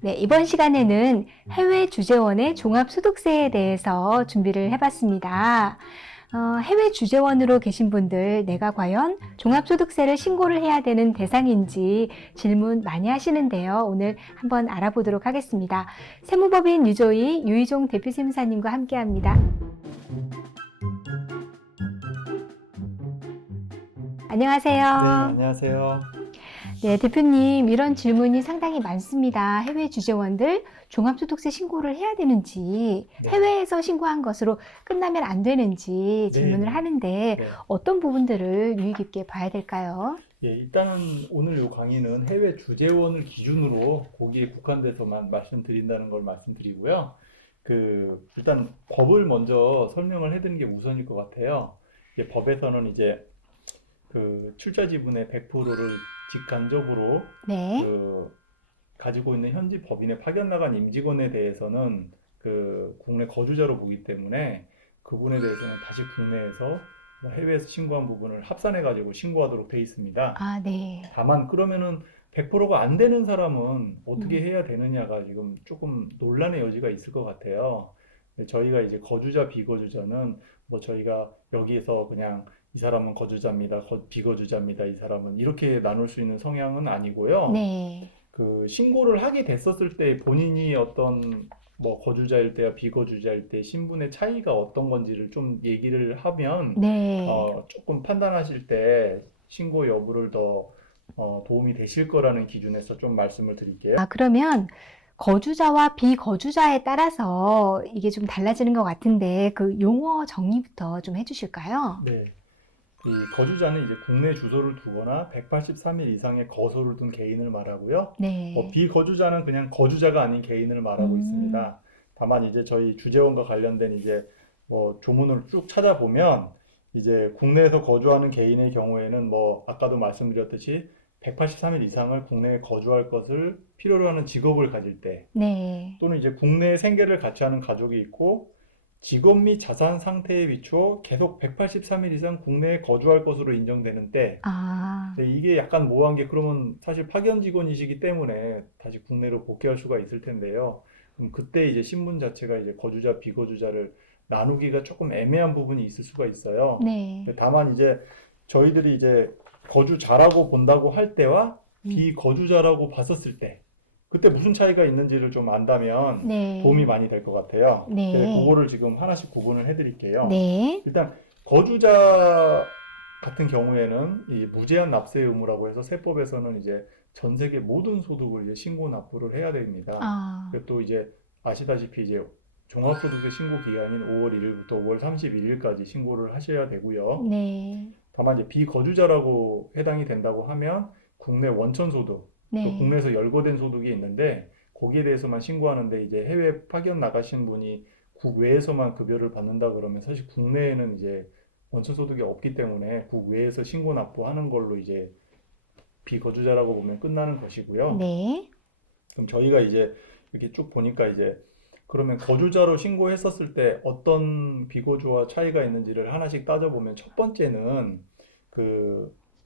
네, 이번 시간에는 해외 주재원의 종합소득세에 대해서 준비를 해봤습니다. 해외 주재원으로 계신 분들, 내가 과연 종합소득세를 신고를 해야 되는 대상인지 질문 많이 하시는데요. 오늘 한번 알아보도록 하겠습니다. 세무법인 유조이 유희종 대표세무사님과 함께합니다. 안녕하세요. 안녕하세요. 네, 대표님, 이런 질문이 상당히 많습니다. 해외 주재원들 종합소득세 신고를 해야 되는지, 네. 해외에서 신고한 것으로 끝나면 안 되는지 질문을 하는데 네. 어떤 부분들을 유의 깊게 봐야 될까요? 예, 일단은 오늘 이 강의는 해외 주재원을 기준으로 거기에 국한돼서만 말씀드린다는 걸 말씀드리고요. 일단 법을 먼저 설명을 해드리는 게 우선일 것 같아요. 법에서는 이제 출자 지분의 100%를 직간접으로 네. 가지고 있는 현지 법인에 파견 나간 임직원에 대해서는 국내 거주자로 보기 때문에 그분에 대해서는 다시 국내에서 해외에서 신고한 부분을 합산해 가지고 신고하도록 돼 있습니다. 아, 네. 다만 그러면은 100%가 안 되는 사람은 어떻게 해야 되느냐가 지금 조금 논란의 여지가 있을 것 같아요. 저희가 이제 거주자, 비거주자는 저희가 여기에서 그냥 이 사람은 거주자입니다, 비거주자입니다, 이 사람은 이렇게 나눌 수 있는 성향은 아니고요. 네. 신고를 하게 됐었을 때 본인이 어떤 거주자일 때와 비거주자일 때 신분의 차이가 어떤 건지를 좀 얘기를 하면 네. 조금 판단하실 때 신고 여부를 더 도움이 되실 거라는 기준에서 좀 말씀을 드릴게요. 그러면 거주자와 비거주자에 따라서 이게 좀 달라지는 것 같은데 그 용어 정의부터 좀 해주실까요? 네. 이 거주자는 이제 국내 주소를 두거나 183일 이상의 거소를 둔 개인을 말하고요. 네. 비거주자는 그냥 거주자가 아닌 개인을 말하고 있습니다. 다만 이제 저희 주재원과 관련된 이제 조문을 쭉 찾아보면 이제 국내에서 거주하는 개인의 경우에는 아까도 말씀드렸듯이 183일 이상을 국내에 거주할 것을 필요로 하는 직업을 가질 때, 네. 또는 이제 국내에 생계를 같이 하는 가족이 있고 직업 및 자산 상태에 비추어 계속 183일 이상 국내에 거주할 것으로 인정되는 때, 이게 약간 모호한 게, 그러면 사실 파견 직원이시기 때문에 다시 국내로 복귀할 수가 있을 텐데요. 그럼 그때 이제 신분 자체가 이제 거주자, 비거주자를 나누기가 조금 애매한 부분이 있을 수가 있어요. 네. 다만 이제 저희들이 이제 거주자라고 본다고 할 때와 비거주자라고 봤었을 때, 그때 무슨 차이가 있는지를 좀 안다면 네. 도움이 많이 될 것 같아요. 네. 그래서 그거를 지금 하나씩 구분을 해드릴게요. 네. 일단 거주자 같은 경우에는 이 무제한 납세 의무라고 해서 세법에서는 이제 전 세계 모든 소득을 이제 신고 납부를 해야 됩니다. 그리고 또 이제 아시다시피 이제 종합소득세 신고 기간인 5월 1일부터 5월 31일까지 신고를 하셔야 되고요. 네. 다만 이제 비거주자라고 해당이 된다고 하면 국내 원천 소득, 또 국내에서 열거된 소득이 있는데 거기에 대해서만 신고하는데, 이제 해외 파견 나가신 분이 국외에서만 급여를 받는다 그러면 사실 국내에는 이제 원천 소득이 없기 때문에 국외에서 신고 납부하는 걸로 이제 비거주자라고 보면 끝나는 것이고요. 네. 그럼 저희가 이제 이렇게 쭉 보니까 이제 그러면 거주자로 신고했었을 때 어떤 비거주와 차이가 있는지를 하나씩 따져보면, 첫 번째는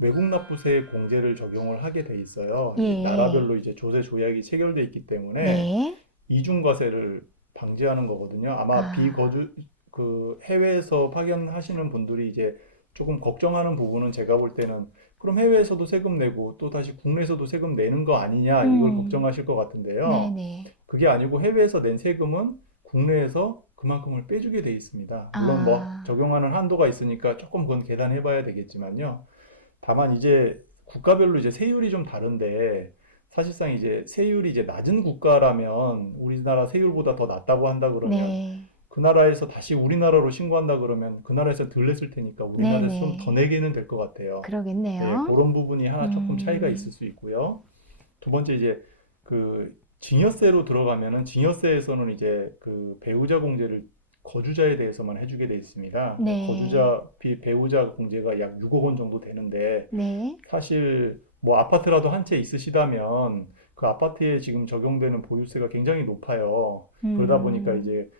외국 납부세 공제를 적용을 하게 돼 있어요. 예. 나라별로 이제 조세 조약이 체결돼 있기 때문에 네. 이중과세를 방지하는 거거든요. 아마 해외에서 파견하시는 분들이 이제 조금 걱정하는 부분은, 제가 볼 때는 그럼 해외에서도 세금 내고 또 다시 국내에서도 세금 내는 거 아니냐, 이걸 걱정하실 것 같은데요. 네네. 그게 아니고 해외에서 낸 세금은 국내에서 그만큼을 빼주게 돼 있습니다. 물론 적용하는 한도가 있으니까 조금 그건 계산해 봐야 되겠지만요. 다만 이제 국가별로 이제 세율이 좀 다른데, 사실상 이제 세율이 이제 낮은 국가라면 우리나라 세율보다 더 낮다고 한다 그러면 그 나라에서 다시 우리나라로 신고한다 그러면 그 나라에서 덜 냈을 테니까 우리나라에서 좀 더 내게는 될 것 같아요. 그러겠네요. 그런 부분이 하나 조금 차이가 있을 수 있고요. 두 번째, 이제 증여세로 들어가면은, 증여세에서는 이제 배우자 공제를 거주자에 대해서만 해주게 돼 있습니다. 배우자 공제가 약 6억 원 정도 되는데, 사실 아파트라도 한 채 있으시다면 그 아파트에 지금 적용되는 보유세가 굉장히 높아요. 그러다 보니까 이제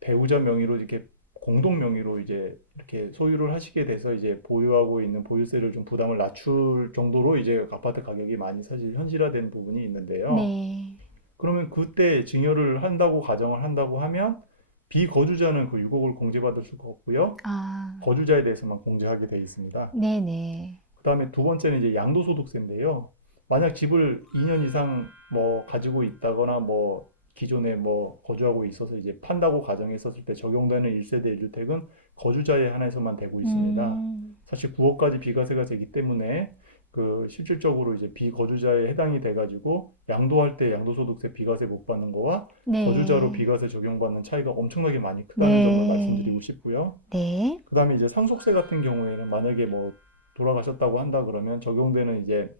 배우자 명의로 이렇게 공동 명의로 이제 이렇게 소유를 하시게 돼서 이제 보유하고 있는 보유세를 좀 부담을 낮출 정도로 이제 아파트 가격이 많이 사실 현실화된 부분이 있는데요. 네. 그러면 그때 증여를 한다고 가정을 한다고 하면 비거주자는 그 6억을 공제받을 수가 없고요. 아, 거주자에 대해서만 공제하게 돼 있습니다. 네네. 그다음에 두 번째는 이제 양도소득세인데요. 만약 집을 2년 이상 뭐 가지고 있다거나 뭐 기존에 뭐 거주하고 있어서 이제 판다고 가정했었을 때 적용되는 1세대 1주택은 거주자에 한해서만 되고 있습니다. 음, 사실 9억까지 비과세가 되기 때문에 그 실질적으로 이제 비거주자에 해당이 돼가지고 양도할 때 양도소득세 비과세 못 받는 거와 거주자로 네. 비과세 적용받는 차이가 엄청나게 많이 크다는 점을 말씀드리고 네. 싶고요. 네. 그다음에 이제 상속세 같은 경우에는 만약에 뭐 돌아가셨다고 한다 그러면 적용되는 이제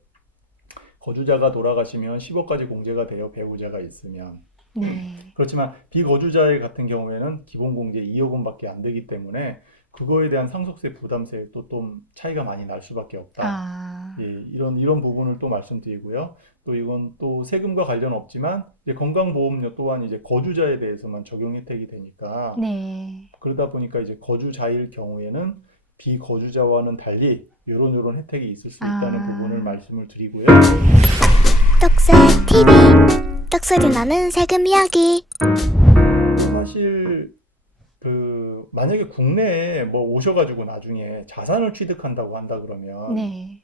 거주자가 돌아가시면 10억까지 공제가 돼요. 배우자가 있으면. 네. 그렇지만 비거주자 같은 경우에는 기본 공제 2억 원밖에 안 되기 때문에 그거에 대한 상속세 부담세도 좀 차이가 많이 날 수밖에 없다. 아, 예, 이런 부분을 또 말씀드리고요. 또 이건 또 세금과 관련 없지만 이제 건강보험료 또한 이제 거주자에 대해서만 적용 혜택이 되니까 네. 그러다 보니까 이제 거주자일 경우에는 비거주자와는 달리 요런 혜택이 있을 수 있다는 부분을 아, 말씀을 드리고요. 떡새 TV 떡소리 나는 세금 이야기. 사실 그 만약에 국내에 뭐 오셔가지고 나중에 자산을 취득한다고 한다 그러면 네.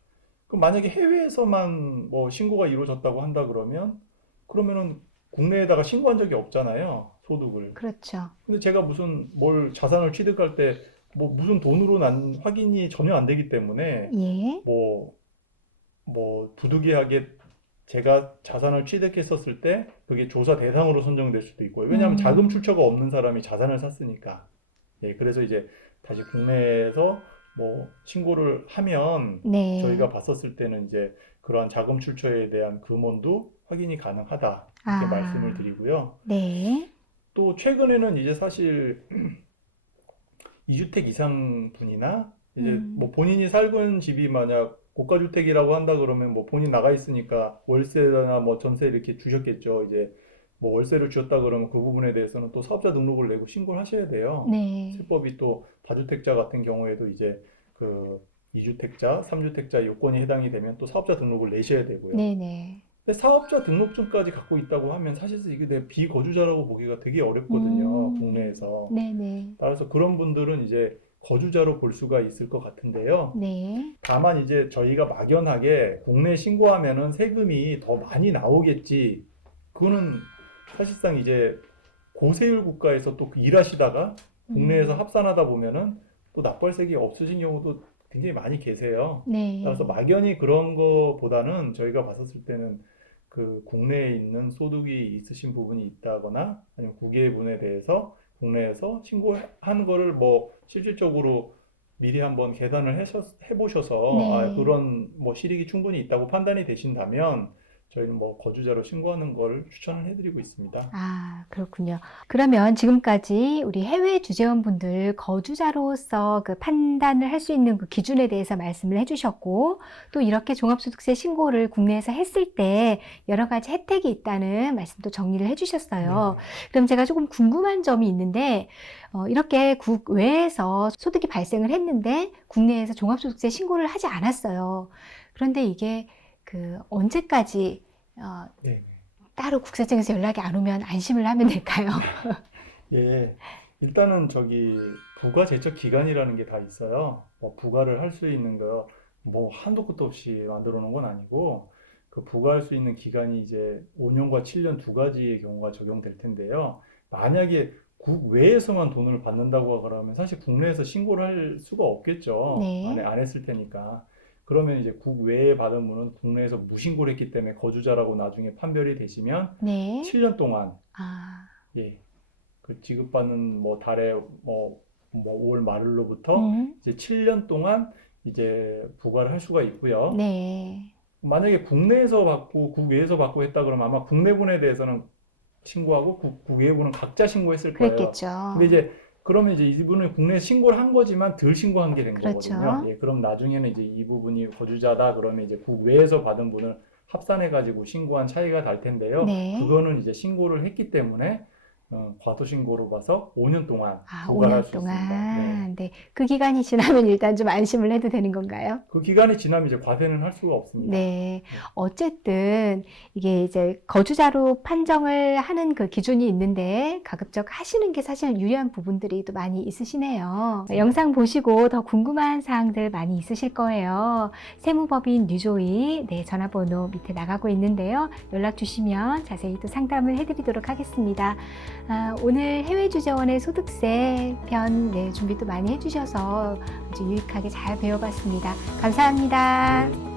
그 만약에 해외에서만 뭐 신고가 이루어졌다고 한다 그러면은 국내에다가 신고한 적이 없잖아요, 소득을. 그렇죠. 근데 제가 무슨 뭘 자산을 취득할 때 뭐 무슨 돈으로 난 확인이 전혀 안 되기 때문에 예. 뭐 부득이하게 제가 자산을 취득했었을 때 그게 조사 대상으로 선정될 수도 있고요. 왜냐하면 자금 음, 출처가 없는 사람이 자산을 샀으니까. 예, 그래서 이제 다시 국내에서 뭐 신고를 하면 저희가 네. 봤었을 때는 이제 그러한 자금 출처에 대한 금원도 확인이 가능하다. 이렇게 말씀을 아, 드리고요. 네. 또 최근에는 이제 사실 2주택 이상 분이나 이제 뭐 음, 본인이 살고 집이 만약 고가주택이라고 한다 그러면 뭐 본인 나가 있으니까 월세나 뭐 전세 이렇게 주셨겠죠. 이제 뭐 월세를 주었다 그러면 그 부분에 대해서는 또 사업자 등록을 내고 신고를 하셔야 돼요. 네. 세법이 또 다주택자 같은 경우에도 이제 그 2주택자, 3주택자 요건이 해당이 되면 또 사업자 등록을 내셔야 되고요. 네네. 근데 사업자 등록증까지 갖고 있다고 하면 사실상 이게 내 비거주자라고 보기가 되게 어렵거든요. 음, 국내에서. 네네. 따라서 그런 분들은 이제 거주자로 볼 수가 있을 것 같은데요. 네. 다만 이제 저희가 막연하게 국내 신고하면은 세금이 더 많이 나오겠지. 그거는 사실상 이제 고세율 국가에서 또 일하시다가 국내에서 음, 합산하다 보면은 또 납부할세액이 없으신 경우도 굉장히 많이 계세요. 따라서 네. 막연히 그런 거보다는 저희가 봤었을 때는 그 국내에 있는 소득이 있으신 부분이 있다거나 아니면 구개분에 대해서 국내에서 신고한 거를 뭐 실질적으로 미리 한번 계산을 해보셔서 네. 그런 뭐 실익이 충분히 있다고 판단이 되신다면 저희는 뭐 거주자로 신고하는 걸 추천을 해드리고 있습니다. 아, 그렇군요. 그러면 지금까지 우리 해외 주재원분들 거주자로서 그 판단을 할 수 있는 그 기준에 대해서 말씀을 해주셨고, 또 이렇게 종합소득세 신고를 국내에서 했을 때 여러 가지 혜택이 있다는 말씀도 정리를 해주셨어요. 네네. 그럼 제가 조금 궁금한 점이 있는데, 이렇게 국외에서 소득이 발생을 했는데 국내에서 종합소득세 신고를 하지 않았어요. 그런데 이게 그 언제까지 네. 따로 국세청에서 연락이 안 오면 안심을 하면 될까요? 예. 일단은 저기 부가 제적 기간이라는 게 다 있어요. 뭐 부가를 할 수 있는 거 뭐 한도 끝도 없이 만들어 놓은 건 아니고 그 부과할 수 있는 기간이 이제 5년과 7년 두 가지의 경우가 적용될 텐데요. 만약에 국외에서만 돈을 받는다고 그러면 사실 국내에서 신고를 할 수가 없겠죠. 네, 안 했을 테니까. 그러면 이제 국외에 받은 분은 국내에서 무신고를 했기 때문에 거주자라고 나중에 판별이 되시면 네. 7년 동안 아, 예, 그 지급받는 뭐 달에 뭐 5월 말로부터 음, 이제 7년 동안 이제 부과를 할 수가 있고요. 네. 만약에 국내에서 받고 국외에서 받고 했다 그러면 아마 국내분에 대해서는 신고하고 국외분은 각자 신고했을 거예요. 근데 그랬겠죠. 이제 그러면 이제 이분은 국내 신고를 한 거지만 덜 신고한 게 된 거거든요. 그렇죠. 예, 그럼 나중에는 이제 이 부분이 거주자다 그러면 이제 국외에서 받은 분을 합산해 가지고 신고한 차이가 날 텐데요. 네. 그거는 이제 신고를 했기 때문에 과도신고로 봐서 5년 동안 아, 부과할 5년 수 있습니다. 네. 동안. 네. 그 기간이 지나면 일단 좀 안심을 해도 되는 건가요? 그 기간이 지나면 이제 과세는 할 수가 없습니다. 네. 어쨌든 이게 이제 거주자로 판정을 하는 그 기준이 있는데 가급적 하시는 게 사실 유리한 부분들이 또 많이 있으시네요. 영상 보시고 더 궁금한 사항들 많이 있으실 거예요. 세무법인 류조이 전화번호 밑에 나가고 있는데요. 연락 주시면 자세히 또 상담을 해드리도록 하겠습니다. 오늘 해외주재원의 소득세 편 준비도 많이 해주셔서 아주 유익하게 잘 배워봤습니다. 감사합니다. 네.